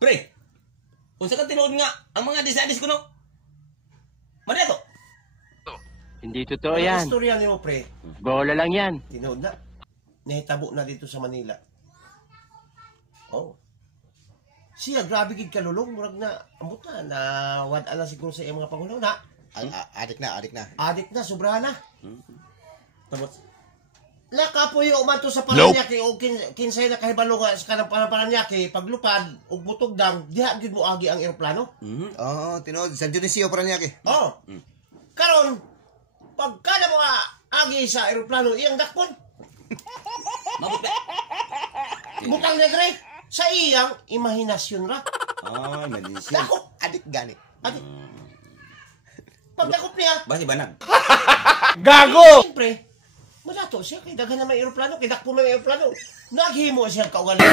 Pre, kung sa tinuod nga, ang mga disadis ko no. Mali to. Hindi totoo yan. Istorya niyo, pre. Bola lang yan. Tinood na. Nahitabo na dito sa Manila. Oh. Siya, grabe gid kalulong. Murag na, ambot na wad ala siguro sa iyang mga pangulo na. Adik na. Adik na, sobrahan na. Tapos, lakapuyo man to sa Paranaque o kinsay na kahibalo nga sa kanang Paranaque paglupad o butog dang diha gyud mo agi ang eroplano. Oo, tinood San Dionisio Paranaque. Oh. Karon pagkada mo nga agi sa eroplano iyang dakpon. Mabot ba? Butang negre sa iyang imahinasyon ra. Oh, malisyon. Dakop. Adik gani. Adik. Pagdakop niya, Basi banag. gago. Siyempre, madato siya kay daghan na may eroplano, kay dakpo na may eroplano. Naghimo siya kaugalingon.